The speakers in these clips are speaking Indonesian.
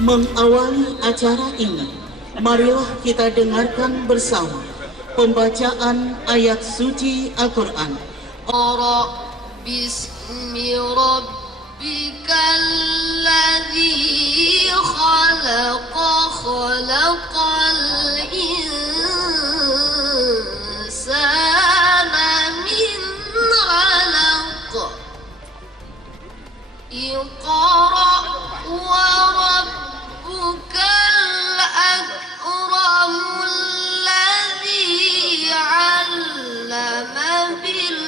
Mengawali acara ini, marilah kita dengarkan bersama pembacaan ayat suci Al-Quran. Bismi rabbikal ladzi khalaqal insana min 'alaq. Iqra wa rabbukal akram alladzi 'allama bil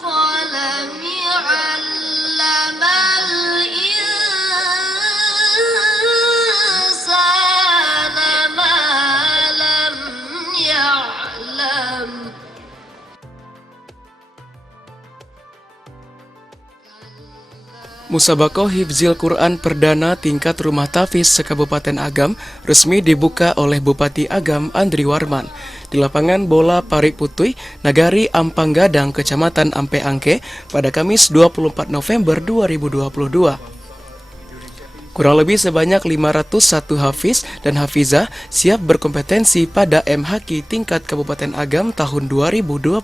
qalami 'allamal insana ma lam ya'lam. Musabaqah Hifzil Quran Perdana tingkat Rumah Tahfiz se-Kabupaten Agam resmi dibuka oleh Bupati Agam Andri Warman di lapangan bola Parik Putui, Nagari Ampang Gadang, Kecamatan Ampe Angke pada Kamis 24 November 2022. Kurang lebih sebanyak 501 hafiz dan hafizah siap berkompetensi pada MHQ tingkat Kabupaten Agam tahun 2022.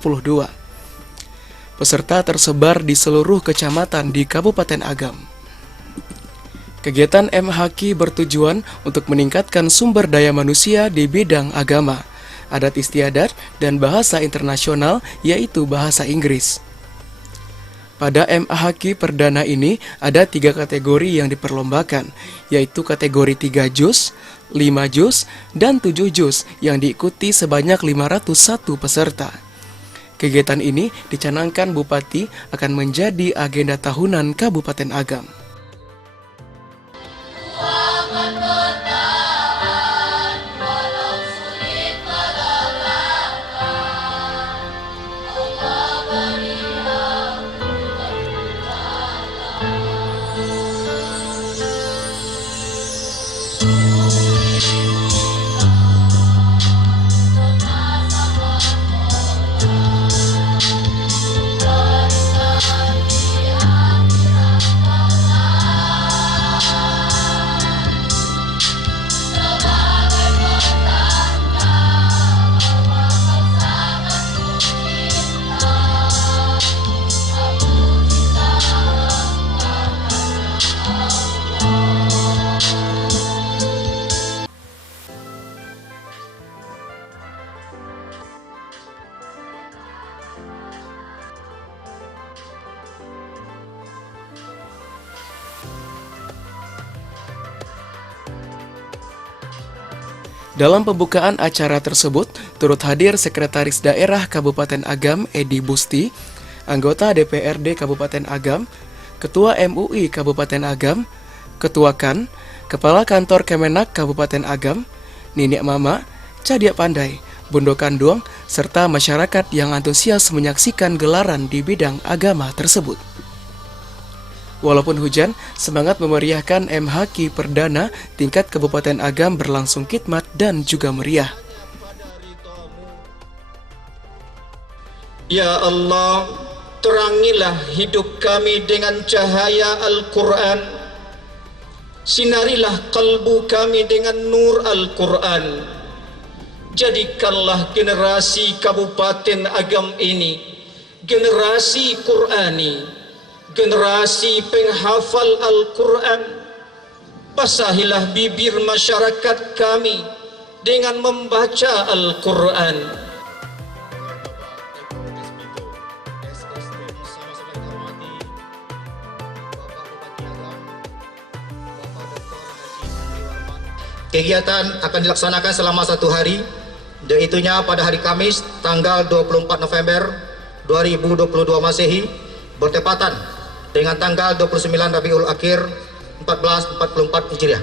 Peserta tersebar di seluruh kecamatan di Kabupaten Agam. Kegiatan MHQ bertujuan untuk meningkatkan sumber daya manusia di bidang agama, adat istiadat, dan bahasa internasional, yaitu bahasa Inggris. Pada MHQ Perdana ini ada 3 kategori yang diperlombakan, yaitu kategori 3 juz, 5 juz, dan 7 juz yang diikuti sebanyak 501 peserta. Kegiatan ini dicanangkan Bupati akan menjadi agenda tahunan Kabupaten Agam. Dalam pembukaan acara tersebut, turut hadir Sekretaris Daerah Kabupaten Agam Edi Busti, anggota DPRD Kabupaten Agam, Ketua MUI Kabupaten Agam, Ketua KAN, Kepala Kantor Kemenak Kabupaten Agam, Ninik Mama, Cadia Pandai, Bondo Kanduang, serta masyarakat yang antusias menyaksikan gelaran di bidang agama tersebut. Walaupun hujan, semangat memeriahkan MHQ Perdana tingkat Kabupaten Agam berlangsung khidmat dan juga meriah. Ya Allah, terangilah hidup kami dengan cahaya Al-Quran. Sinarilah kalbu kami dengan nur Al-Quran. Jadikanlah generasi Kabupaten Agam ini generasi Qurani, generasi penghafal Al-Quran. Basahilah bibir masyarakat kami dengan membaca Al-Quran. Kegiatan akan dilaksanakan selama 1 hari, yaitunya pada hari Kamis tanggal 24 November 2022 Masehi bertepatan dengan tanggal 29 Rabiul Akhir 1444 Hijriah.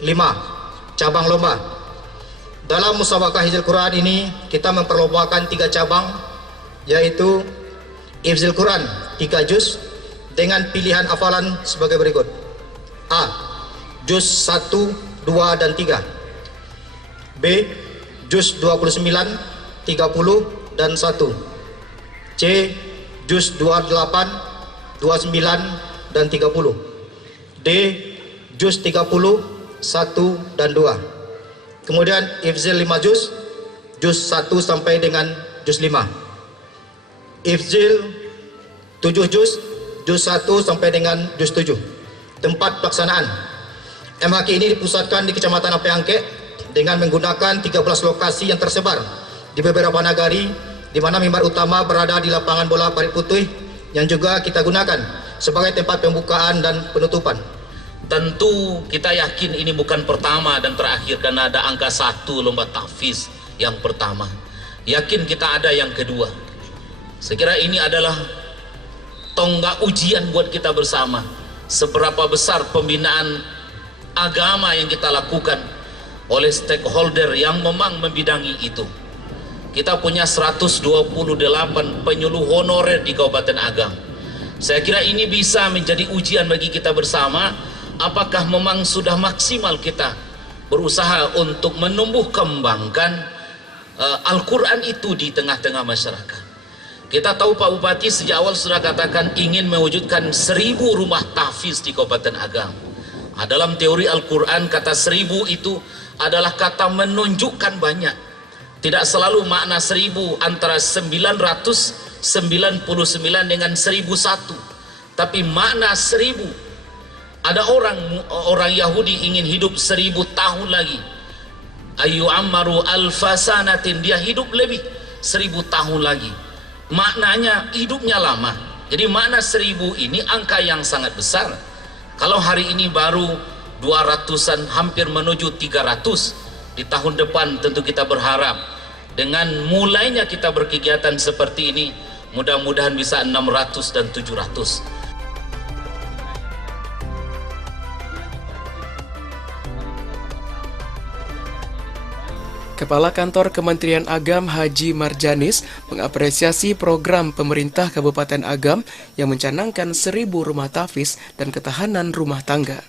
5. Cabang lomba. Dalam musabaqah Hifzil Quran ini kita memperlombakan 3 cabang, yaitu Hifzil Quran 3 juz dengan pilihan hafalan sebagai berikut. A. Juz 1, 2, dan 3. B. Juz 29, 30, dan 1. C. Juz 28, 29, dan 30. D. Juz 30, 1 dan 2. Kemudian Ifzil 5 juz 1 sampai dengan juz 5. Ifzil 7 juz 1 sampai dengan juz 7. Tempat pelaksanaan MHQ ini dipusatkan di Kecamatan Apeangke dengan menggunakan 13 lokasi yang tersebar di beberapa nagari, di mana mimbar utama berada di lapangan bola Parit Putih yang juga kita gunakan sebagai tempat pembukaan dan penutupan. Tentu kita yakin ini bukan pertama dan terakhir, karena ada angka 1 lomba tahfiz yang pertama. Yakin kita ada yang kedua. Sekira ini adalah tonggak ujian buat kita bersama. Seberapa besar pembinaan agama yang kita lakukan oleh stakeholder yang memang membidangi itu. Kita punya 128 penyuluh honorer di Kabupaten Agam. Saya kira ini bisa menjadi ujian bagi kita bersama, apakah memang sudah maksimal kita berusaha untuk menumbuh kembangkan Al-Quran itu di tengah-tengah masyarakat. Kita tahu Pak Bupati sejak awal sudah katakan ingin mewujudkan 1000 rumah tahfiz di Kabupaten Agam. Dalam teori Al-Quran, kata 1000 itu adalah kata menunjukkan banyak. Tidak selalu makna 1000 antara 999 dengan 1001, tapi makna 1000. Ada orang Yahudi ingin hidup 1000 tahun lagi. Ayu ammaru alfasanatin, dia hidup lebih 1000 tahun lagi. Maknanya hidupnya lama. Jadi makna 1000 ini angka yang sangat besar. Kalau hari ini baru 200-an, hampir menuju 300, di tahun depan tentu kita berharap dengan mulainya kita berkegiatan seperti ini, mudah-mudahan bisa 600 dan 700. Kepala Kantor Kementerian Agam Haji Marjanis mengapresiasi program pemerintah Kabupaten Agam yang mencanangkan 1000 rumah tahfiz dan ketahanan rumah tangga.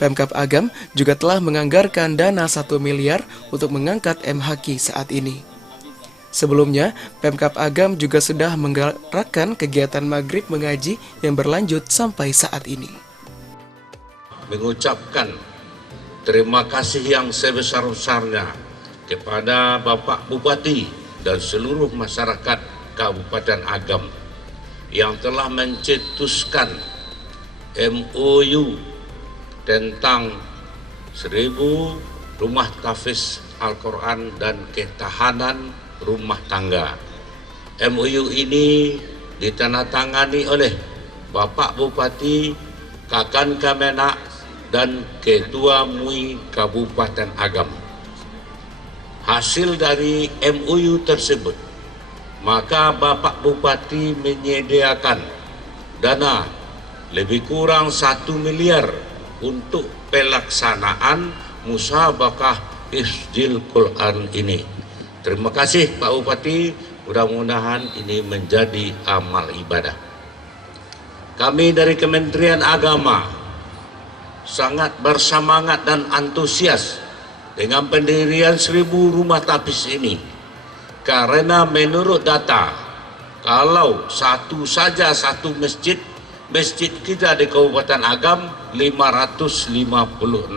Pemkab Agam juga telah menganggarkan dana 1 miliar untuk mengangkat MHQ saat ini. Sebelumnya, Pemkab Agam juga sudah menggerakkan kegiatan maghrib mengaji yang berlanjut sampai saat ini. Mengucapkan terima kasih yang sebesar-besarnya kepada Bapak Bupati dan seluruh masyarakat Kabupaten Agam yang telah mencetuskan MOU tentang 1000 rumah tahfiz Al-Quran dan ketahanan rumah tangga. MOU ini ditandatangani oleh Bapak Bupati, Kakan Kamenak, dan Ketua MUI Kabupaten Agam. Hasil dari MOU tersebut, maka Bapak Bupati menyediakan dana lebih kurang 1 miliar untuk pelaksanaan musabaqah hifdzil Quran ini. Terima kasih Pak Bupati, mudah-mudahan ini menjadi amal ibadah. Kami dari Kementerian Agama sangat bersemangat dan antusias dengan pendirian 1000 rumah tahfiz ini, karena menurut data, kalau satu masjid kita di Kabupaten Agam 556,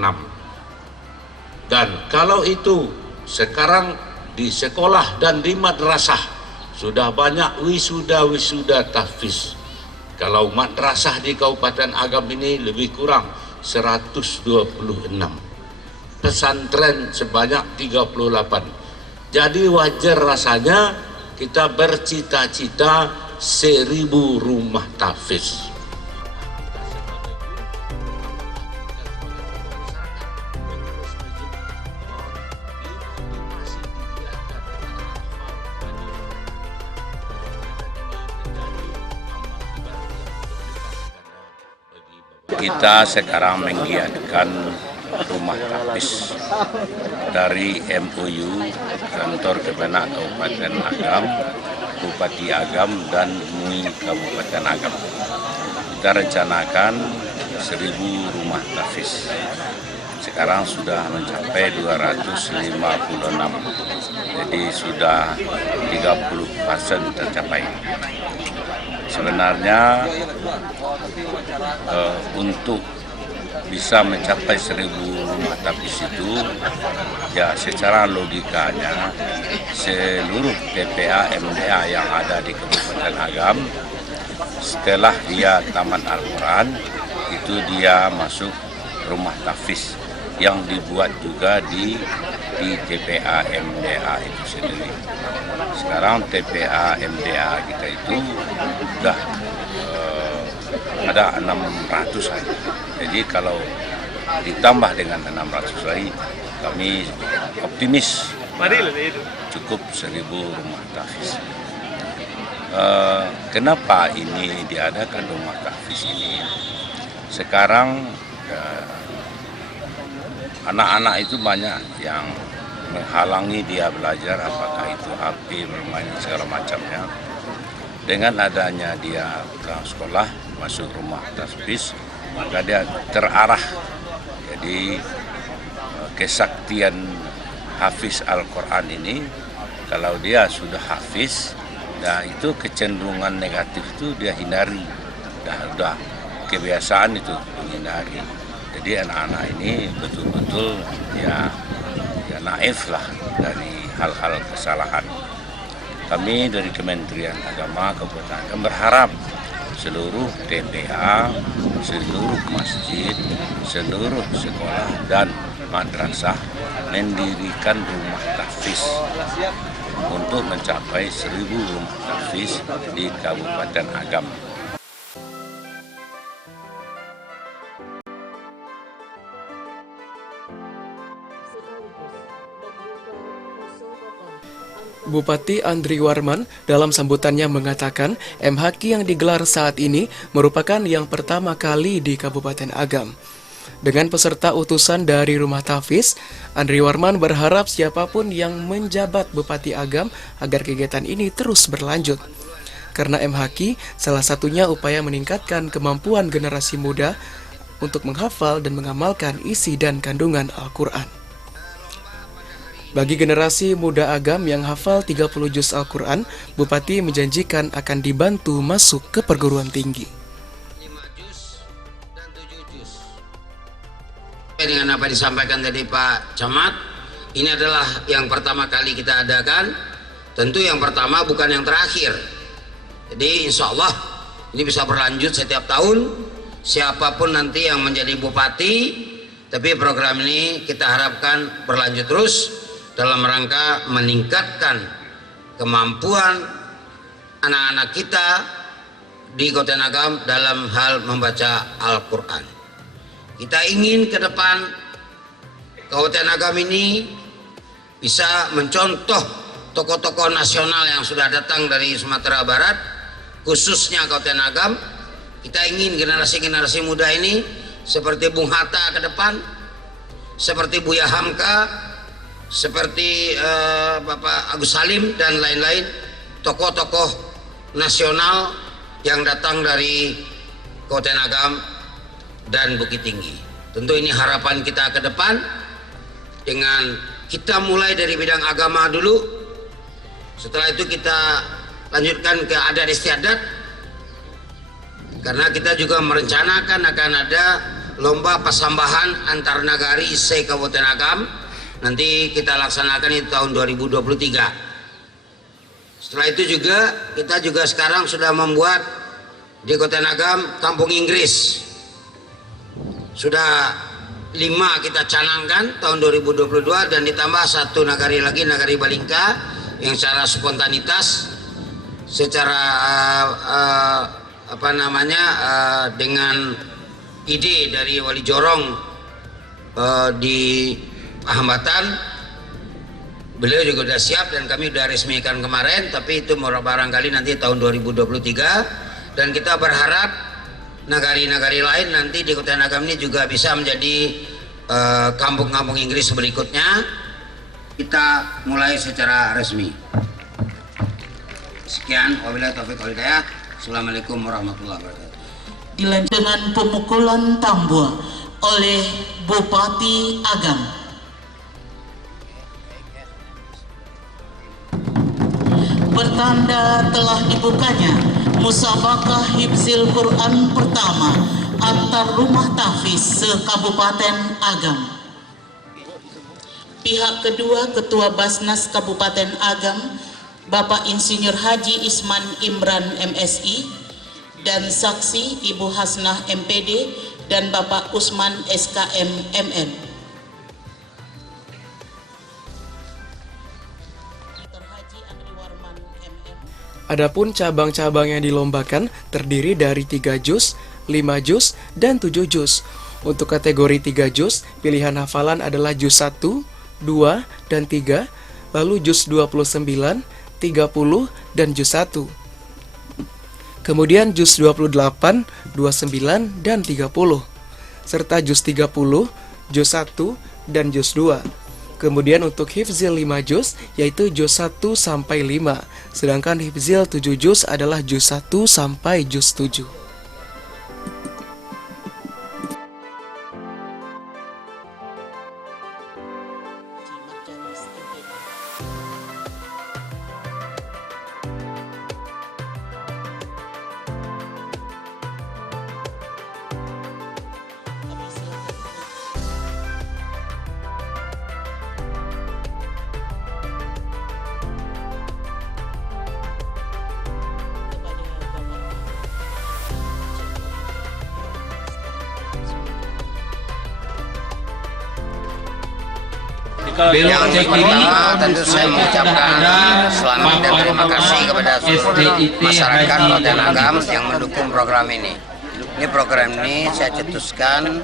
dan kalau itu sekarang di sekolah dan di madrasah sudah banyak wisuda tahfiz. Kalau madrasah di Kabupaten Agam ini lebih kurang 126, pesantren sebanyak 38. Jadi wajar rasanya kita bercita-cita 1000 rumah tahfiz. Kita sekarang menggiatkan rumah tahfiz dari MOU Kantor Kemenak Kabupaten Agam, Bupati Agam, dan MUI Kabupaten Agam. Kita rencanakan 1000 rumah tahfiz. Sekarang sudah mencapai 256, jadi sudah 30% tercapai. Sebenarnya untuk bisa mencapai 1.000 rumah tapis itu, ya secara logikanya seluruh TPA MDA yang ada di Kabupaten Agam setelah dia tamat Al-Quran itu dia masuk rumah tahfiz yang dibuat juga di TPA MDA itu sendiri. Sekarang TPA MDA kita itu sudah ada 600 lagi. Jadi kalau ditambah dengan 600 lagi, kami optimis cukup 1.000 rumah tahfiz. Kenapa ini diadakan rumah tahfiz ini? Sekarang anak-anak itu banyak yang menghalangi dia belajar, apakah itu HP, bermain segala macamnya. Dengan adanya dia pulang sekolah, masuk rumah tahfiz, maka dia terarah. Jadi kesaktian hafiz Al-Quran ini, kalau dia sudah hafiz, nah itu kecenderungan negatif itu dia hindari. Dah kebiasaan itu menghindari. Jadi anak-anak ini betul-betul ya naif lah dari hal-hal kesalahan. Kami dari Kementerian Agama Kabupaten Agam berharap seluruh TPA, seluruh masjid, seluruh sekolah dan madrasah mendirikan rumah tahfiz untuk mencapai 1.000 rumah tahfiz di Kabupaten Agam. Bupati Andri Warman dalam sambutannya mengatakan MHQ yang digelar saat ini merupakan yang pertama kali di Kabupaten Agam. Dengan peserta utusan dari Rumah Tahfiz, Andri Warman berharap siapapun yang menjabat Bupati Agam agar kegiatan ini terus berlanjut. Karena MHQ salah satunya upaya meningkatkan kemampuan generasi muda untuk menghafal dan mengamalkan isi dan kandungan Al-Quran. Bagi generasi muda Agam yang hafal 30 juz Al-Quran, Bupati menjanjikan akan dibantu masuk ke perguruan tinggi. 5 juz dan 7 juz. Dengan apa disampaikan tadi Pak Camat, ini adalah yang pertama kali kita adakan. Tentu yang pertama bukan yang terakhir. Jadi insya Allah ini bisa berlanjut setiap tahun. Siapapun nanti yang menjadi bupati, tapi program ini kita harapkan berlanjut terus dalam rangka meningkatkan kemampuan anak-anak kita di Kabupaten Agam dalam hal membaca Al-Quran. Kita ingin ke depan Kabupaten Agam ini bisa mencontoh tokoh-tokoh nasional yang sudah datang dari Sumatera Barat, khususnya Kabupaten Agam. Kita ingin generasi-generasi muda ini seperti Bung Hatta ke depan, seperti Buya Hamka, seperti Bapak Agus Salim dan lain-lain, tokoh-tokoh nasional yang datang dari Kabupaten Agam dan Bukit Tinggi. Tentu ini harapan kita ke depan, dengan kita mulai dari bidang agama dulu, setelah itu kita lanjutkan ke adat istiadat, karena kita juga merencanakan akan ada lomba pasambahan antar nagari se-Kabupaten Agam. Nanti kita laksanakan itu tahun 2023. Setelah itu juga kita juga sekarang sudah membuat di Kabupaten Agam Kampung Inggris. Sudah 5 kita canangkan tahun 2022 dan ditambah 1 nagari lagi, Nagari Balingka, yang secara spontanitas, secara dengan ide dari Wali Jorong di Hambatan, beliau juga sudah siap dan kami sudah resmikan kemarin, tapi itu barangkali nanti tahun 2023. Dan kita berharap nagari-nagari lain nanti di Kabupaten Agam ini juga bisa menjadi kampung-kampung Inggris berikutnya. Kita mulai secara resmi. Sekian, wabillahi taufiq wal hidayah. Assalamualaikum warahmatullahi wabarakatuh. Dilanjutkan pemukulan tambua oleh Bupati Agam. Pertanda telah dibukanya musabaqah hifzil Quran pertama antar rumah tahfiz se-Kabupaten Agam. Pihak kedua, Ketua Basnas Kabupaten Agam, Bapak Insinyur Haji Isman Imran MSI, dan saksi Ibu Hasnah MPD dan Bapak Usman SKM MN. Adapun cabang-cabang yang dilombakan terdiri dari 3 juz, 5 juz, dan 7 juz. Untuk kategori 3 juz, pilihan hafalan adalah juz 1, 2, dan 3, lalu juz 29, 30, dan juz 1. Kemudian juz 28, 29, dan 30, serta juz 30, juz 1, dan juz 2. Kemudian untuk hifzil 5 juz, yaitu juz 1 sampai 5, sedangkan hifzil 7 juz adalah juz 1 sampai juz 7. Yang pertama tentu saya mengucapkan selamat dan terima kasih kepada seluruh masyarakat Kabupaten Agam yang mendukung program ini. Ini program ini saya cetuskan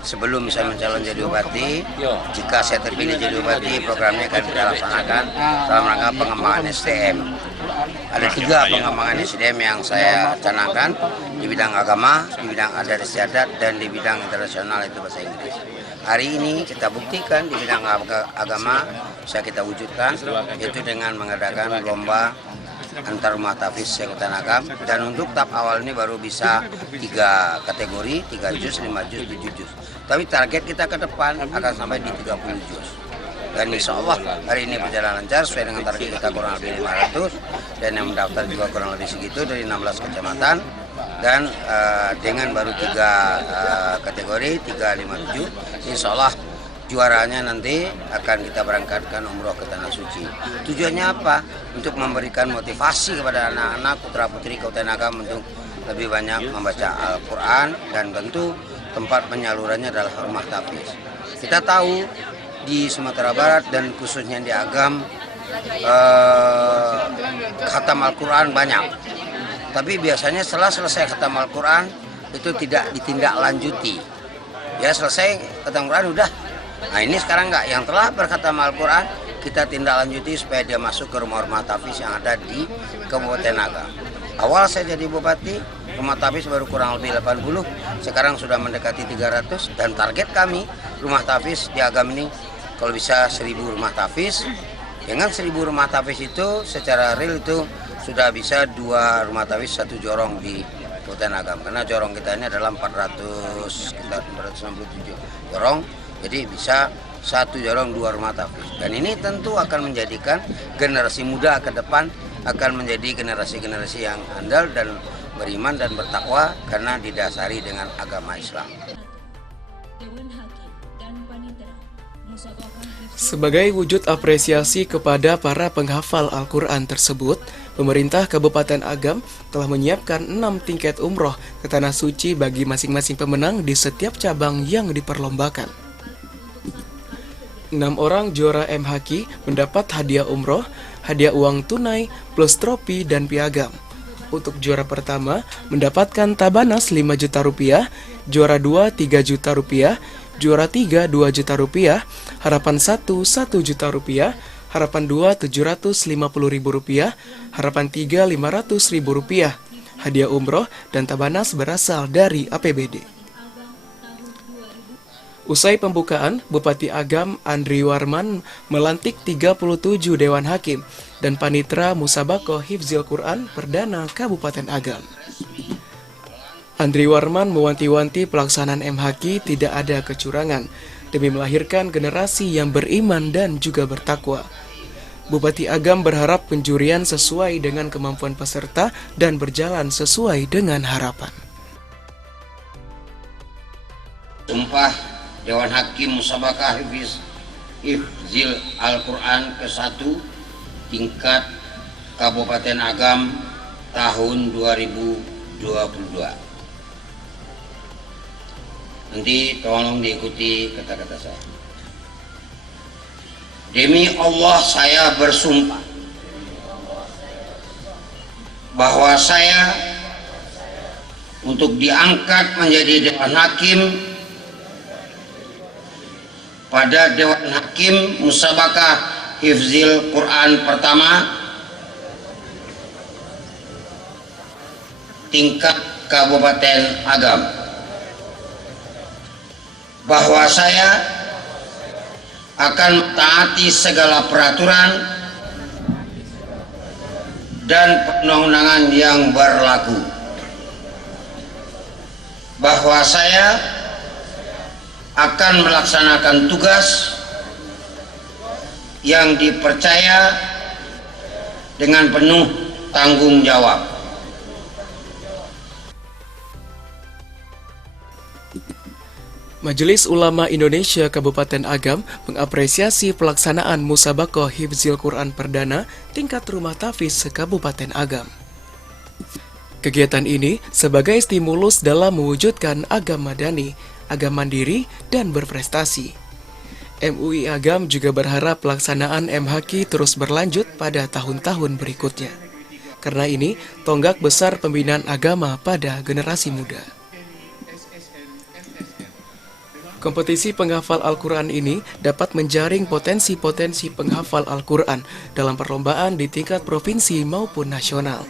sebelum saya mencalon jadi bupati. Jika saya terpilih jadi bupati, program ini akan kita laksanakan dalam rangka pengembangan SDM. Ada 3 pengembangan SDM yang saya canangkan di bidang agama, di bidang adat istiadat, dan di bidang internasional itu bahasa Inggris. Hari ini kita buktikan di bidang agama kita wujudkan, yaitu dengan mengadakan lomba antar rumah tahfiz se-Kabupaten Agam, dan untuk tahap awal ini baru bisa 3 kategori, 3 juz, 5 juz, 7 juz. Tapi target kita ke depan akan sampai di 30 juz. Dan insya Allah hari ini berjalan lancar sesuai dengan target kita kurang lebih 500, dan yang mendaftar juga kurang lebih segitu dari 16 kecamatan. Dan dengan baru 3 kategori, 3, 5, 7, insya Allah juaranya nanti akan kita berangkatkan umroh ke Tanah Suci. Tujuannya apa? Untuk memberikan motivasi kepada anak-anak putra-putri Kabupaten Agam untuk lebih banyak membaca Al-Quran, dan tentu tempat penyalurannya adalah rumah tahfiz. Kita tahu di Sumatera Barat dan khususnya di Agam khatam Al-Quran banyak. Tapi biasanya setelah selesai khatam Al-Quran itu tidak ditindaklanjuti. Ya selesai khatam Al-Quran udah. Nah ini sekarang enggak, yang telah berkhatam Al-Quran kita tindak lanjuti supaya dia masuk ke rumah-rumah tahfiz yang ada di Kabupaten Agam. Awal saya jadi bupati, rumah tahfiz baru kurang lebih 80, sekarang sudah mendekati 300, dan target kami rumah tahfiz di Agam ini kalau bisa 1000 rumah tahfiz. Dengan 1000 rumah tahfiz itu secara real itu sudah bisa 2 rumah tahfiz 1 jorong di Kabupaten Agam, karena jorong kita ini adalah 467 jorong, jadi bisa 1 jorong 2 rumah tahfiz. Dan ini tentu akan menjadikan generasi muda ke depan akan menjadi generasi-generasi yang andal dan beriman dan bertakwa karena didasari dengan agama Islam. Sebagai wujud apresiasi kepada para penghafal Al-Quran tersebut, pemerintah Kabupaten Agam telah menyiapkan 6 tiket umroh ke Tanah Suci bagi masing-masing pemenang di setiap cabang yang diperlombakan. 6 orang juara MHQ mendapat hadiah umroh, hadiah uang tunai, plus trofi dan piagam. Untuk juara pertama mendapatkan tabanas 5 juta rupiah, juara 2 3 juta rupiah, juara 3 2 juta rupiah, harapan 1 1 juta rupiah, harapan 2 750.000 rupiah, harapan 3 500.000 rupiah. Hadiah umroh dan tabanas berasal dari APBD. Usai pembukaan, Bupati Agam Andri Warman melantik 37 Dewan Hakim dan Panitra Musabakoh Hifzil Quran Perdana Kabupaten Agam. Andri Warman mewanti-wanti pelaksanaan MHQ tidak ada kecurangan demi melahirkan generasi yang beriman dan juga bertakwa. Bupati Agam berharap penjurian sesuai dengan kemampuan peserta dan berjalan sesuai dengan harapan. Sumpah Dewan Hakim Musabakah Hifzil Al-Quran ke-1 tingkat Kabupaten Agam tahun 2022. Nanti tolong diikuti kata-kata saya. Demi Allah saya bersumpah bahwa saya untuk diangkat menjadi Dewan Hakim pada Dewan Hakim Musabakah Hifzil Quran pertama tingkat Kabupaten Agam, bahwa saya akan mentaati segala peraturan dan perundang-undangan yang berlaku, bahwa saya akan melaksanakan tugas yang dipercaya dengan penuh tanggung jawab. Majelis Ulama Indonesia Kabupaten Agam mengapresiasi pelaksanaan Musabaqah Hifzil Quran Perdana tingkat Rumah Tahfiz se-Kabupaten Agam. Kegiatan ini sebagai stimulus dalam mewujudkan agam madani, agam mandiri, dan berprestasi. MUI Agam juga berharap pelaksanaan MHQ terus berlanjut pada tahun-tahun berikutnya. Karena ini, tonggak besar pembinaan agama pada generasi muda. Kompetisi penghafal Al-Quran ini dapat menjaring potensi-potensi penghafal Al-Quran dalam perlombaan di tingkat provinsi maupun nasional.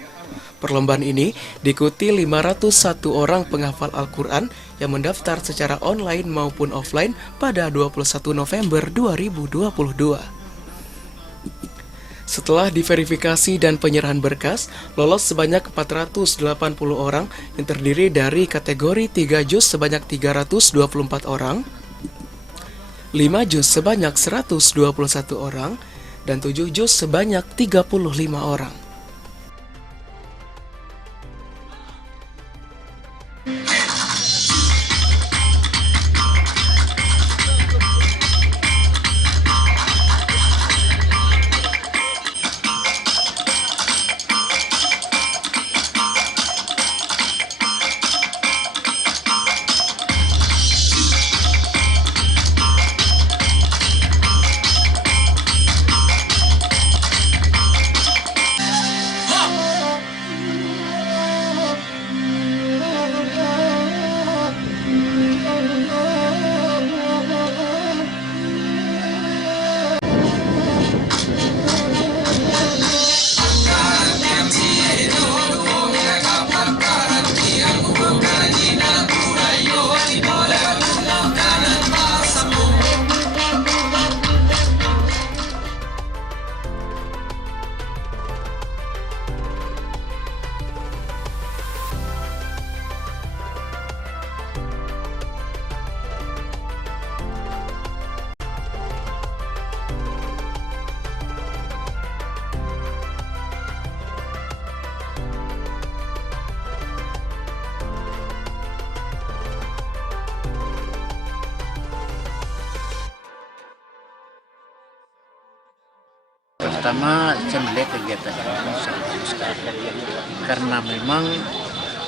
Perlombaan ini diikuti 501 orang penghafal Al-Quran yang mendaftar secara online maupun offline pada 21 November 2022. Setelah diverifikasi dan penyerahan berkas, lolos sebanyak 480 orang yang terdiri dari kategori 3 juz sebanyak 324 orang, 5 juz sebanyak 121 orang, dan 7 juz sebanyak 35 orang. Pertama, saya melihat kegiatan ini sangat bagus sekali karena memang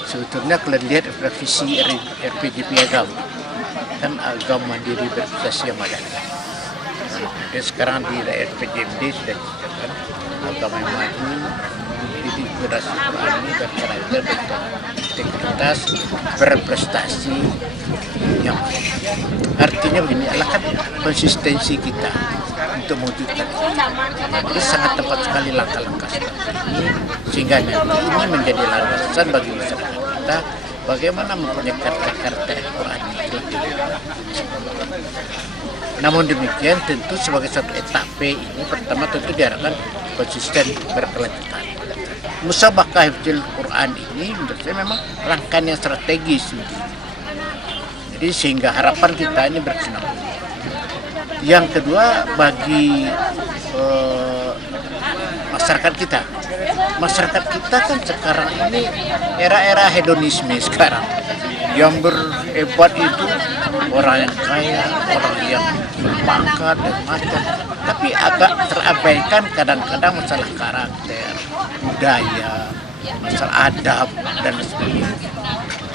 sebetulnya kalau dilihat revisi RPJP Agam kan agam mandiri berprestasi yang ada. Dan sekarang di RPJMD sudah disebutkan agama yang maju di generasi Quran ini berkarakter berintegritas, berprestasi yang artinya begini adalah kan konsistensi kita untuk mewujudkan ini sangat tepat sekali langkah-langkah seperti ini sehingga nanti ini menjadi landasan bagi masyarakat kita bagaimana mempunyai karta-karta Al-Quran itu. Namun demikian tentu sebagai satu etape ini pertama tentu diharapkan konsisten berkelanjutan. Musabaqah Hifzil Quran ini menurut saya memang rangkaian yang strategis. Jadi sehingga harapan kita ini berkesinambungan. Yang kedua bagi masyarakat kita. Masyarakat kita kan sekarang ini era-era hedonisme sekarang. Yang berhebat itu orang yang kaya, orang yang berpangkat dan macam, tapi agak terabaikan kadang-kadang masalah karakter, budaya, masalah adab dan sebagainya.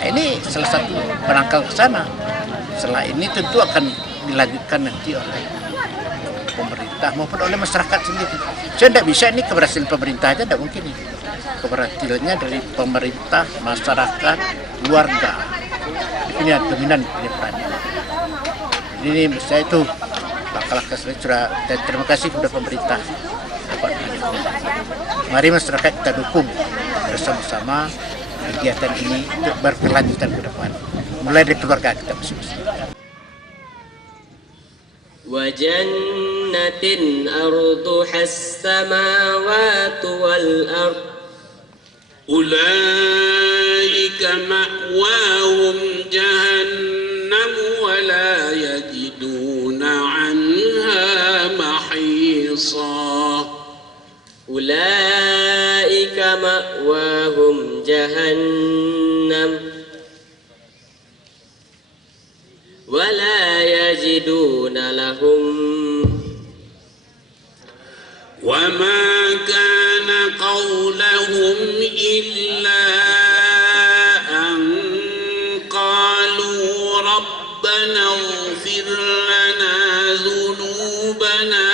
Nah, ini salah satu penangkal ke sana. Setelah ini tentu akan dilanjutkan nanti oleh pemerintah maupun oleh masyarakat sendiri. Saya tidak bisa ini keberhasilan pemerintah aja, tidak mungkin ini. Keberhasilannya dari pemerintah, masyarakat, keluarga. Ini dominan perannya. Ini saya itu langkah-langkah sudah, dan terima kasih kepada pemerintah. Mari masyarakat kita dukung bersama-sama kegiatan ini untuk berkelanjutan ke depan. Mulai dari keluarga kita masing-masing. وجنة أرضها السماوات والأرض أولئك مأواهم جهنم ولا يجدون عنها محيصا أولئك مأواهم جهنم ولا يجدون لهم وما كان قولهم إلا أن قالوا ربنا اغفر لنا ذنوبنا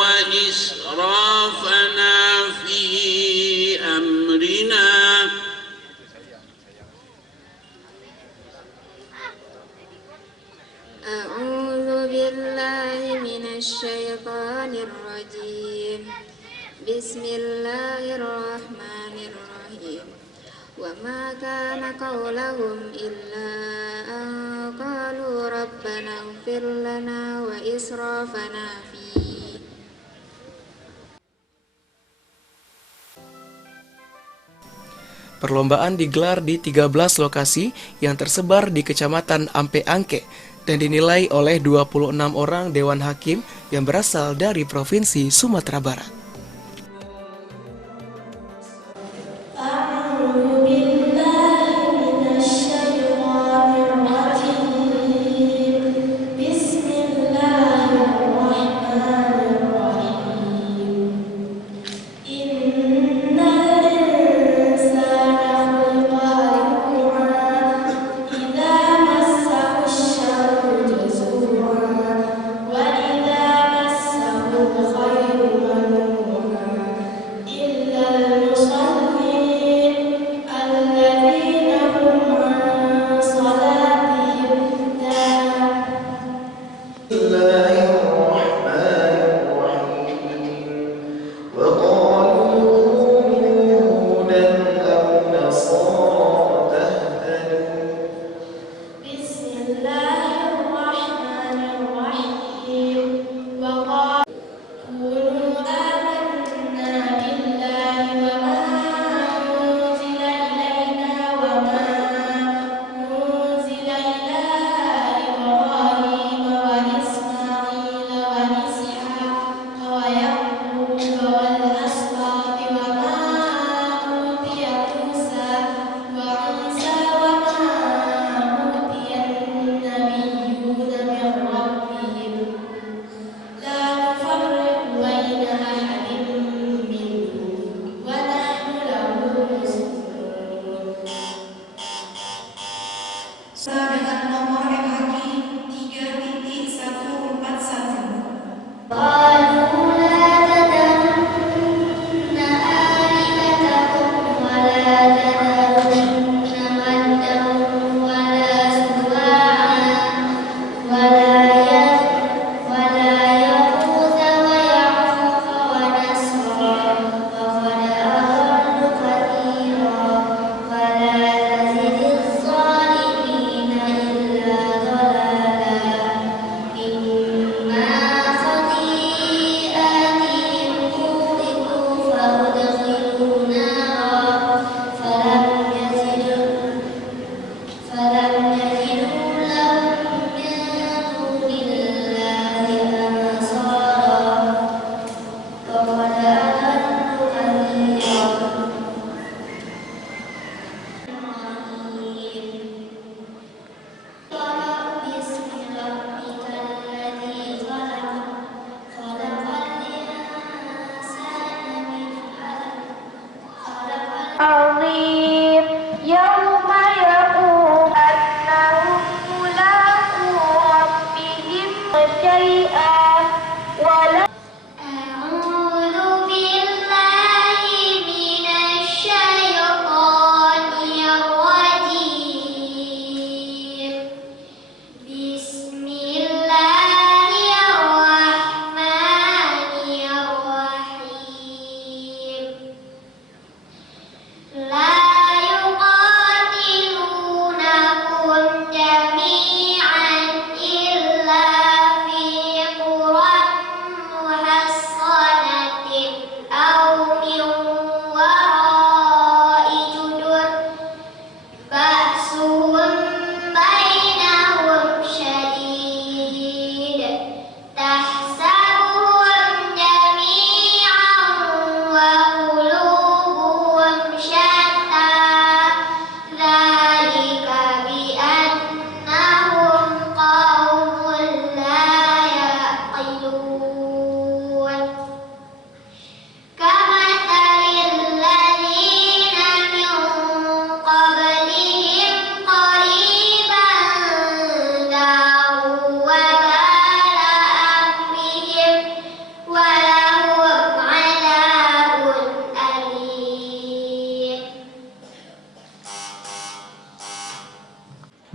وإسرافنا في أمرنا أعوذ بالله من الشيطان الرجيم بسم الله الرحمن الرحيم وما كان قولهم إلا أن قالوا ربنا اغفر لنا وإسرافنا في Perlombaan digelar di 13 lokasi yang tersebar di Kecamatan Ampe Angke dan dinilai oleh 26 orang Dewan Hakim yang berasal dari Provinsi Sumatera Barat.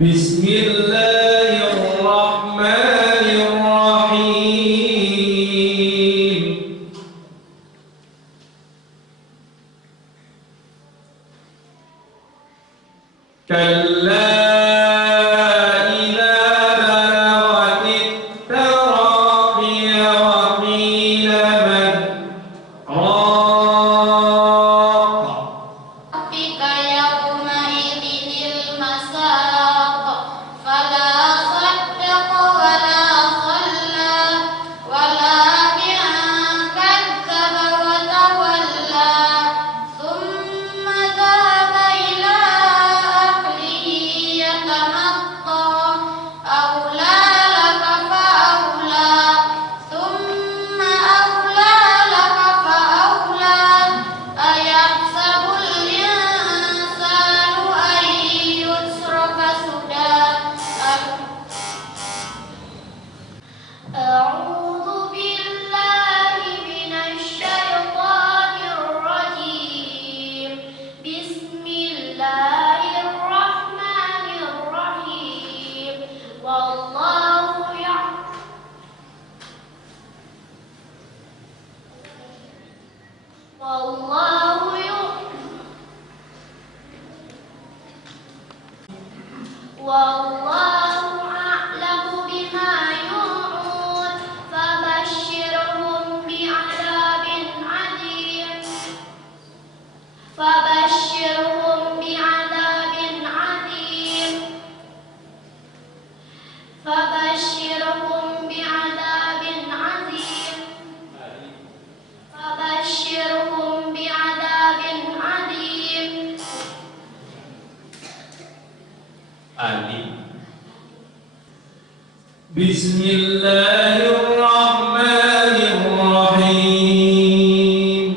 Bismillahirrahmanirrahim. Kalla idza balagatit taraqiya wa qila man raq. ربك يومئذ المساق فلا صدق ولا صلى ولكن كذب وتولى ثم ذهب إلى أهله يتمطى أولى لك فأولى ثم أولى لك فأولى أيحسب الإنسان أن يترك سدى أعوذ بالله من الشيطان الرجيم بسم الله الرحمن الرحيم والله والله أعلم بما يوعون فبشرهم بعذاب عليم فبشرهم بعذاب عليم فبشرهم بعذاب عليم فبشرهم بعذاب عليم Ali. Bismillahirrahmanirrahim.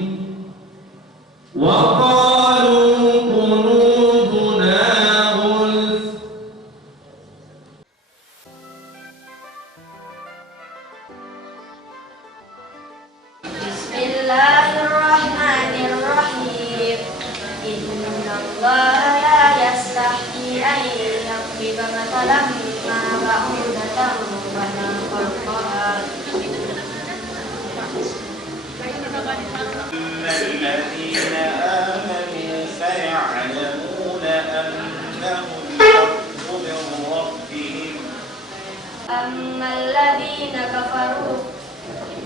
Wa qalu qulubuna ghulf. Bismillahirrahmanirrahim. Innallaha la yastahyi an yadriba mathalan ma ba'udatan wa ma fawqaha. الذين آمنوا فيعلمون أنه الحق من ربهم. أما الذين كفروا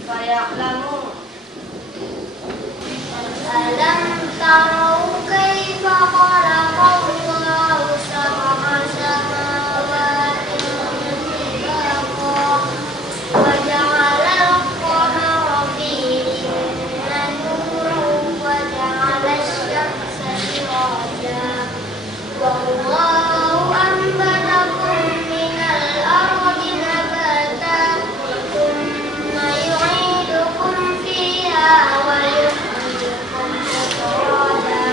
فيعلمون ألم تروا كيف خلق الله سبع سماوات طباقا وجعل القمر فيهن نورا وجعل الشمس سراجا والله أنبتكم من الأرض نباتا ثم يعيدكم فيها ويخرجكم أخراجا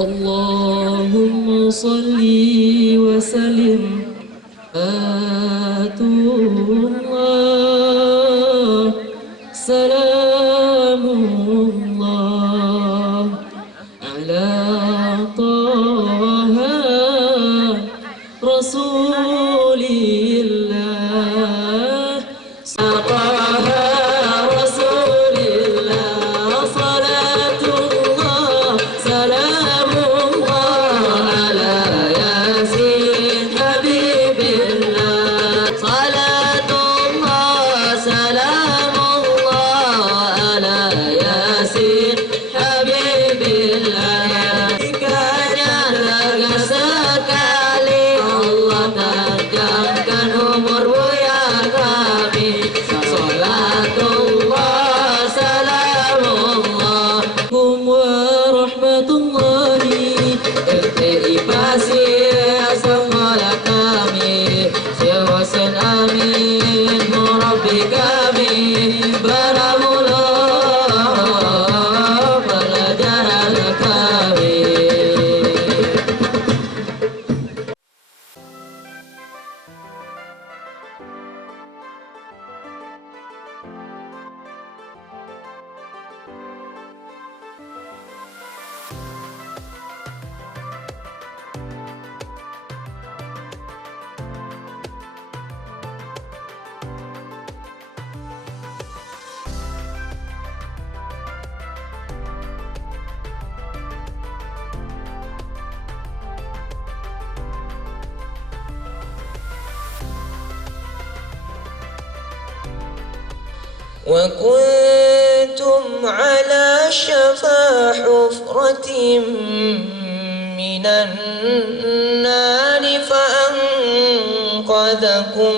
اللهم صل وسلم الله سلام الله على طه رسول الله طه رسول الله صلاة الله سلام الله على ياسين حبيب الله صلاة الله سلام الله على ياسين حبيب الله كان sekali Allah panjangkan umurmu ya kami salatullah salamullah warahmatullahi RTI Pasir sekolah kami Sewasen amin murabbi kami baramullah pelajaran kami. وكنتم على شفا حفرة من النار فأنقذكم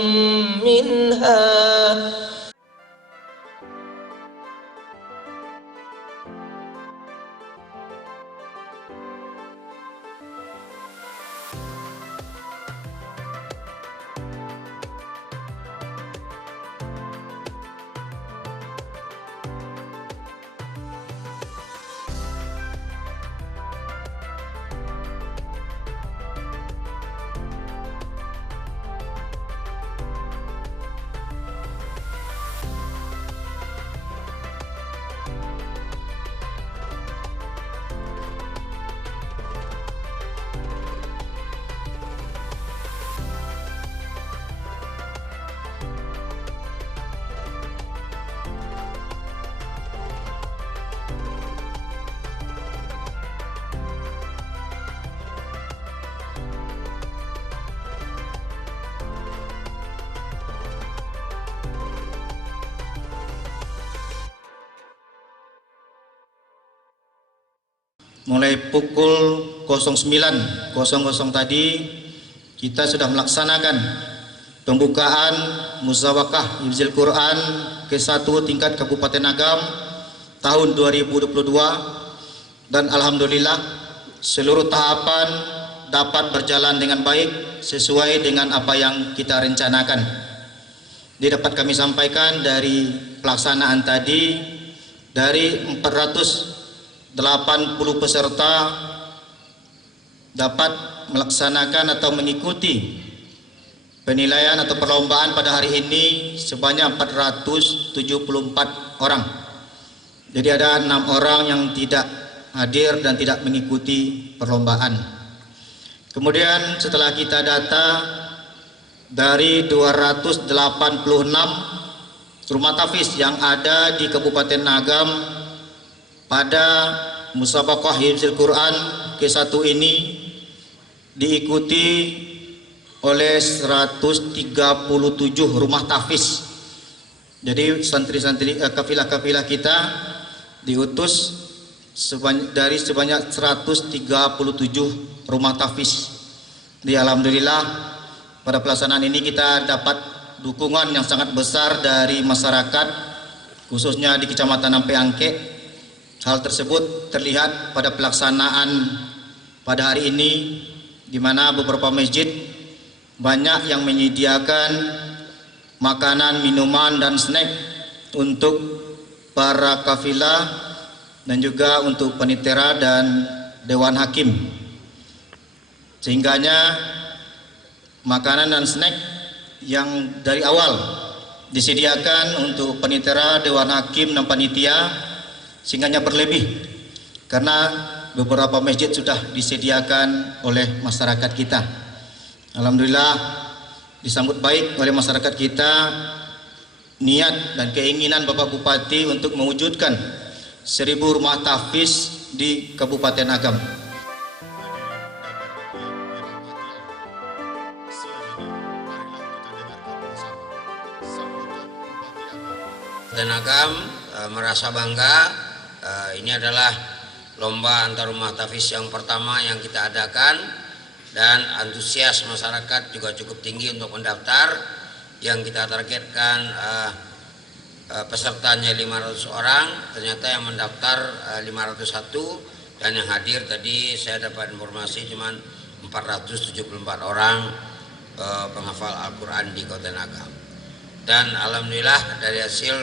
منها Mulai pukul 09.00 tadi kita sudah melaksanakan pembukaan Musabaqah Hifzil Quran ke-1 tingkat Kabupaten Agam tahun 2022 dan alhamdulillah seluruh tahapan dapat berjalan dengan baik sesuai dengan apa yang kita rencanakan. Ini dapat kami sampaikan dari pelaksanaan tadi, dari 480 peserta dapat melaksanakan atau mengikuti penilaian atau perlombaan pada hari ini sebanyak 474 orang. Jadi ada 6 orang yang tidak hadir dan tidak mengikuti perlombaan. Kemudian setelah kita data dari 286 rumah tahfiz yang ada di Kabupaten Agam pada Musabaqah Hifzil Quran ke-1 ini diikuti oleh 137 rumah tahfiz. Jadi santri-santri kafilah-kafilah kita diutus dari sebanyak 137 rumah tahfiz. Di alhamdulillah pada pelaksanaan ini kita dapat dukungan yang sangat besar dari masyarakat khususnya di Kecamatan Ampe Angke. Hal tersebut terlihat pada pelaksanaan pada hari ini di mana beberapa masjid banyak yang menyediakan makanan, minuman dan snack untuk para kafilah dan juga untuk penitera dan Dewan Hakim, sehingganya makanan dan snack yang dari awal disediakan untuk penitera Dewan Hakim dan panitia sehingganya berlebih, karena beberapa masjid sudah disediakan oleh masyarakat kita. Alhamdulillah disambut baik oleh masyarakat kita niat dan keinginan Bapak Bupati untuk mewujudkan 1000 rumah tahfiz di Kabupaten Agam. Dan Agam merasa bangga, ini adalah lomba antar rumah tahfiz yang pertama yang kita adakan, dan antusias masyarakat juga cukup tinggi untuk mendaftar. Yang kita targetkan pesertanya 500 orang, ternyata yang mendaftar 501, dan yang hadir tadi saya dapat informasi cuma 474 orang penghafal Al-Quran di Kota Agam. Dan alhamdulillah dari hasil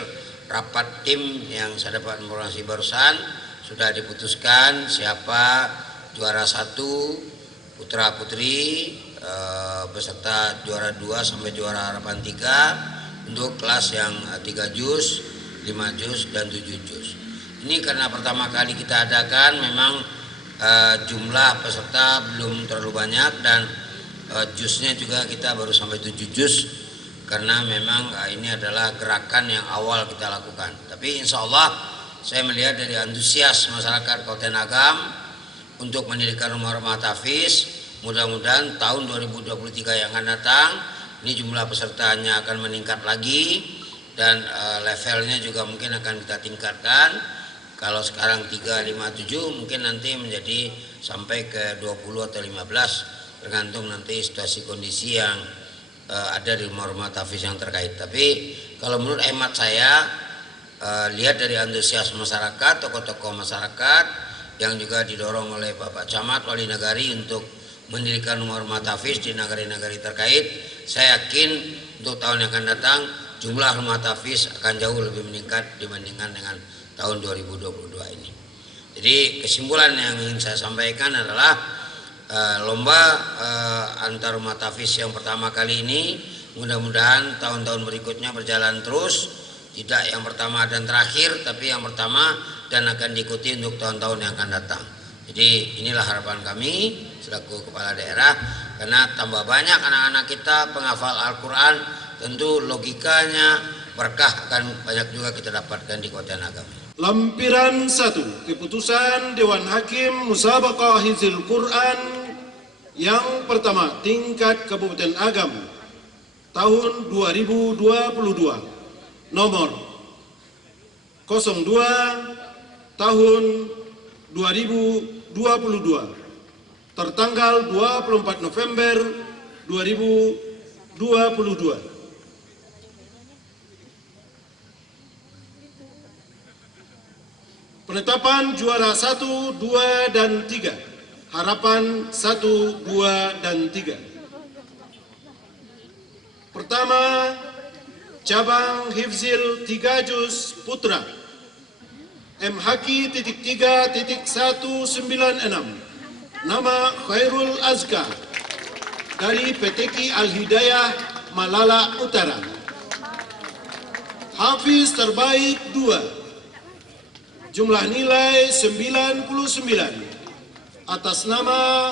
rapat tim yang saya dapat informasi barusan sudah diputuskan siapa juara 1 putra putri beserta juara 2 sampai juara harapan 3 untuk kelas yang 3 juz, 5 juz dan 7 juz. Ini karena pertama kali kita adakan, memang jumlah peserta belum terlalu banyak, dan juznya juga kita baru sampai 7 juz, karena memang ini adalah gerakan yang awal kita lakukan. Tapi insya Allah saya melihat dari antusias masyarakat Kabupaten Agam untuk mendirikan rumah-rumah tahfiz, mudah-mudahan tahun 2023 yang akan datang ini jumlah pesertanya akan meningkat lagi, dan levelnya juga mungkin akan kita tingkatkan. Kalau sekarang 3, 5, 7 mungkin nanti menjadi sampai ke 20 atau 15, tergantung nanti situasi kondisi yang ada di rumah-rumah tahfiz yang terkait. Tapi kalau menurut hemat saya, lihat dari antusias masyarakat, tokoh-tokoh masyarakat yang juga didorong oleh Bapak Camat Wali Nagari untuk mendirikan rumah-rumah tahfiz di nagari-nagari terkait, saya yakin untuk tahun yang akan datang jumlah rumah tahfiz akan jauh lebih meningkat dibandingkan dengan tahun 2022 ini. Jadi kesimpulan yang ingin saya sampaikan adalah lomba antar rumah tahfiz yang pertama kali ini mudah-mudahan tahun-tahun berikutnya berjalan terus, tidak yang pertama dan terakhir, tapi yang pertama dan akan diikuti untuk tahun-tahun yang akan datang. Jadi inilah harapan kami selaku kepala daerah, karena tambah banyak anak-anak kita penghafal Al-Quran, tentu logikanya berkah akan banyak juga kita dapatkan di Kota Agam. Lampiran 1, keputusan Dewan Hakim Musabaqah Hifzul Quran yang pertama tingkat Kabupaten Agam tahun 2022 nomor 02 tahun 2022 tertanggal 24 November 2022. Penetapan juara 1, 2, dan 3. Harapan 1, 2, dan 3. Pertama, cabang Hifzil 3 juz putra MHQ.3.196, nama Khairul Azkar dari PTK Al-Hidayah Malala Utara. Hafiz terbaik 2, jumlah nilai 99, atas nama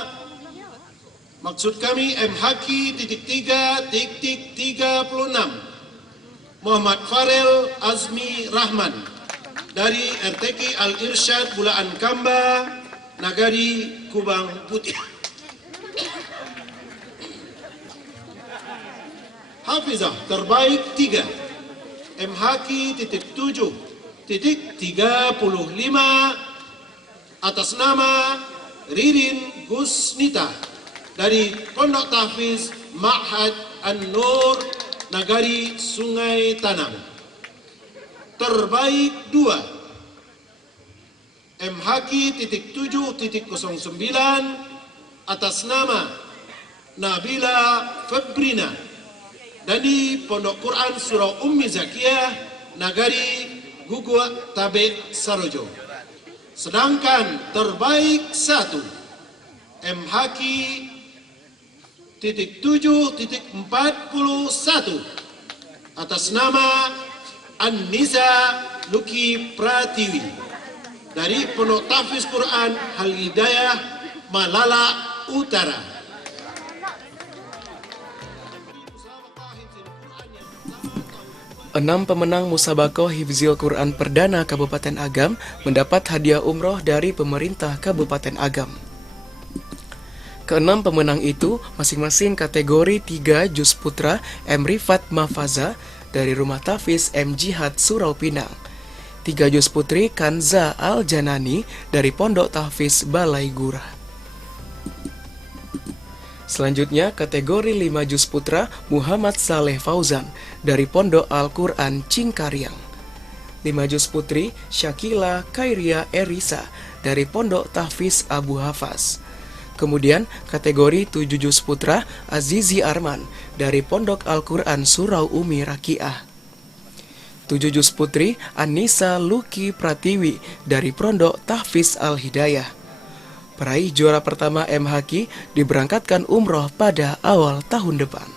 maksud kami MHQ.3.36 Muhammad Farel Azmi Rahman dari RTK Al-Irsyad Bulaan Kamba, Nagari Kubang Putih. Hafizah terbaik 3 MHQ.7.35 atas nama Ririn Gusnita dari Pondok Tahfiz Ma'had An-Nur, Nagari Sungai Tanam. Terbaik 2 MHQ.7.09 atas nama Nabila Febrina dari Pondok Quran Surah Ummi Zakiyah, Nagari Gugua Tabe Sarojo. Sedangkan terbaik 1 M Haki .7.41 atas nama An-Nisa Luki Pratiwi dari Pondok Tahfiz Quran Al Hidayah Malala Utara. Enam pemenang Musabakoh Hifzil Quran Perdana Kabupaten Agam mendapat hadiah umroh dari pemerintah Kabupaten Agam. Keenam pemenang itu masing-masing kategori 3 Juz Putra M. Rifat Mafaza dari Rumah Tahfiz M. Jihad Surau Pinang, 3 Juz Putri Kanza Al-Janani dari Pondok Tahfiz Balai Gurah. Selanjutnya kategori 5 Juz Putra Muhammad Saleh Fauzan dari Pondok Al-Quran Cingkariang, 5 Juz Putri Syakila Kairia Erisa dari Pondok Tahfiz Abu Hafaz. Kemudian kategori 7 Juz Putra Azizi Arman dari Pondok Al-Quran Surau Umi Rakiah, 7 Juz Putri Anissa Luki Pratiwi dari Pondok Tahfiz Al Hidayah. Peraih juara pertama M Haki diberangkatkan umroh pada awal tahun depan.